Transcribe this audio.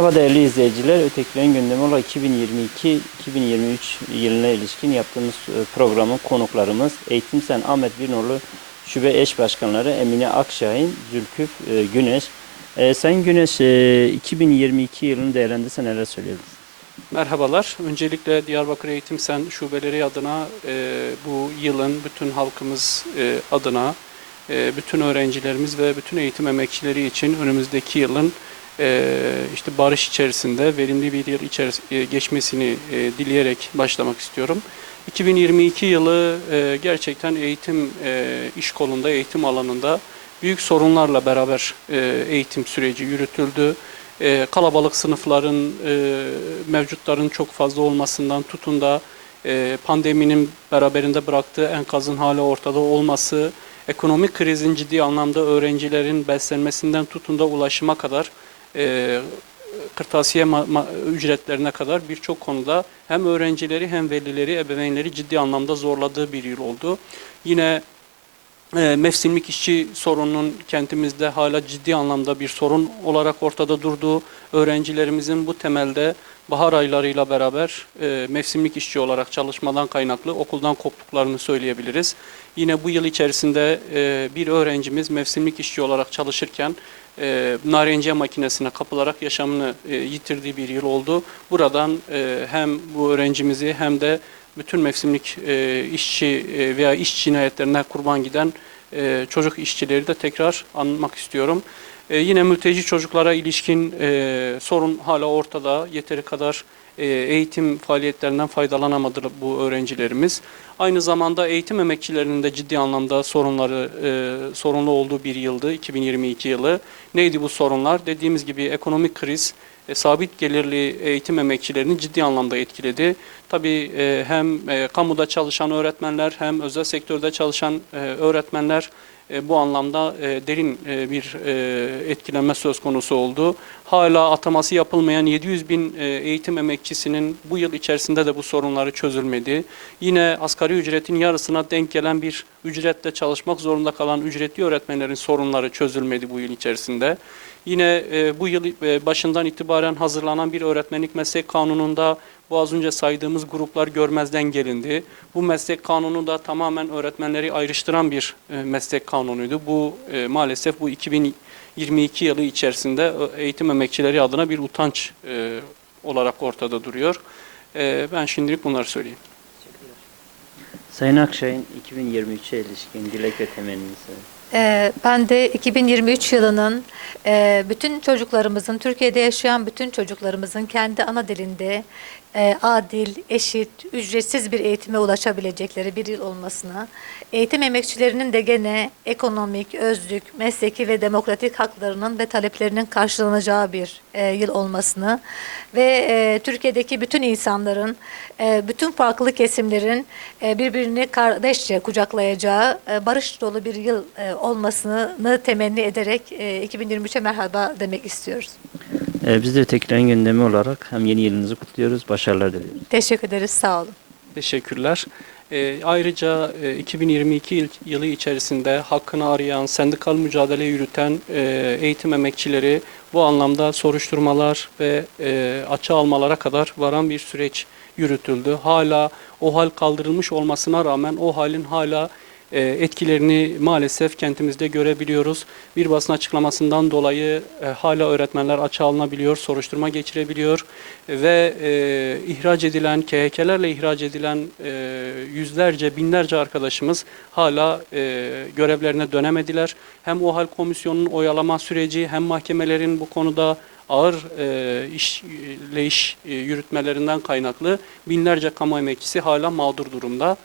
Merhaba değerli izleyiciler. Ötekilerin gündemi olan 2022-2023 yılına ilişkin yaptığımız e, programın konuklarımız Eğitim Sen Ahmet Birnoğlu Şube Eş Başkanları Emine Akşahin, Zülküf e, Güneş. E, Sayın Güneş, e, 2022 yılını değerlendirse neler söyleyebilirsiniz? Merhabalar. Öncelikle Diyarbakır Eğitim Sen şubeleri adına e, bu yılın bütün halkımız e, adına, e, bütün öğrencilerimiz ve bütün eğitim emekçileri için önümüzdeki yılın e, işte barış içerisinde verimli bir yıl içeris- e, geçmesini e, dileyerek başlamak istiyorum. 2022 yılı e, gerçekten eğitim iş kolunda, eğitim alanında büyük sorunlarla beraber eğitim süreci yürütüldü. Kalabalık sınıfların, mevcutların çok fazla olmasından tutun da pandeminin beraberinde bıraktığı enkazın hala ortada olması, ekonomik krizin ciddi anlamda öğrencilerin beslenmesinden tutun da ulaşıma kadar, e, kırtasiye ücretlerine kadar birçok konuda hem öğrencileri hem velileri, ebeveynleri ciddi anlamda zorladığı bir yıl oldu. Yine e, mevsimlik işçi sorununun kentimizde hala ciddi anlamda bir sorun olarak ortada durduğu, öğrencilerimizin bu temelde bahar aylarıyla beraber e, mevsimlik işçi olarak çalışmadan kaynaklı okuldan koptuklarını söyleyebiliriz. Yine bu yıl içerisinde e, bir öğrencimiz mevsimlik işçi olarak çalışırken e, narenciye makinesine kapılarak yaşamını e, yitirdiği bir yıl oldu. Buradan e, hem bu öğrencimizi hem de bütün mevsimlik e, işçi e, veya iş cinayetlerine kurban giden e, çocuk işçileri de tekrar anmak istiyorum. E, yine mülteci çocuklara ilişkin e, sorun hala ortada. Yeteri kadar e, eğitim faaliyetlerinden faydalanamadı bu öğrencilerimiz. Aynı zamanda eğitim emekçilerinin de ciddi anlamda sorunları e, sorunlu olduğu bir yıldı 2022 yılı. Neydi bu sorunlar? Dediğimiz gibi ekonomik kriz, e, sabit gelirli eğitim emekçilerini ciddi anlamda etkiledi. Tabii e, hem e, kamuda çalışan öğretmenler hem özel sektörde çalışan e, öğretmenler e, bu anlamda e, derin e, bir e, etkilenme söz konusu oldu. Hala ataması yapılmayan 700 bin e, eğitim emekçisinin bu yıl içerisinde de bu sorunları çözülmedi. Yine asgari ücretin yarısına denk gelen bir ücretle çalışmak zorunda kalan ücretli öğretmenlerin sorunları çözülmedi bu yıl içerisinde. Yine e, bu yıl e, başından itibaren hazırlanan bir öğretmenlik meslek kanununda bu az önce saydığımız gruplar görmezden gelindi. Bu meslek kanunu da tamamen öğretmenleri ayrıştıran bir e, meslek kanunuydu. Bu e, maalesef bu 2022 yılı içerisinde e, eğitim emekçileri adına bir utanç e, olarak ortada duruyor. E, ben şimdilik bunları söyleyeyim. Sayın Akşahin, 2023'e ilişkin dilek ve temenninizi. Ee, Ben de 2023 yılının e, bütün çocuklarımızın, Türkiye'de yaşayan bütün çocuklarımızın kendi ana dilinde e, adil, eşit, ücretsiz bir eğitime ulaşabilecekleri bir yıl olmasını, eğitim emekçilerinin de gene ekonomik, özlük, mesleki ve demokratik haklarının ve taleplerinin karşılanacağı bir e, yıl olmasını ve e, Türkiye'deki bütün insanların, e, bütün farklı kesimlerin e, birbirini kardeşçe kucaklayacağı e, barış dolu bir yıl e, olmasını temenni ederek e, 2023'e merhaba demek istiyoruz. E, biz de Ötekilerin gündemi olarak hem yeni yılınızı kutluyoruz, başarılar diliyoruz. Teşekkür ederiz, sağ olun. Teşekkürler. E, ayrıca e, 2022 yıl- yılı içerisinde hakkını arayan, sendikal mücadele yürüten e, eğitim emekçileri bu anlamda soruşturmalar ve e, açığa almalara kadar varan bir süreç yürütüldü. Hala o hal kaldırılmış olmasına rağmen o halin hala etkilerini maalesef kentimizde görebiliyoruz. Bir basın açıklamasından dolayı e, hala öğretmenler açığa alınabiliyor, soruşturma geçirebiliyor ve e, ihraç edilen, KHK'lerle ihraç edilen e, yüzlerce, binlerce arkadaşımız hala e, görevlerine dönemediler. Hem o hal komisyonunun oyalama süreci hem mahkemelerin bu konuda ağır e, işleyiş e, yürütmelerinden kaynaklı binlerce kamu emekçisi hala mağdur durumda.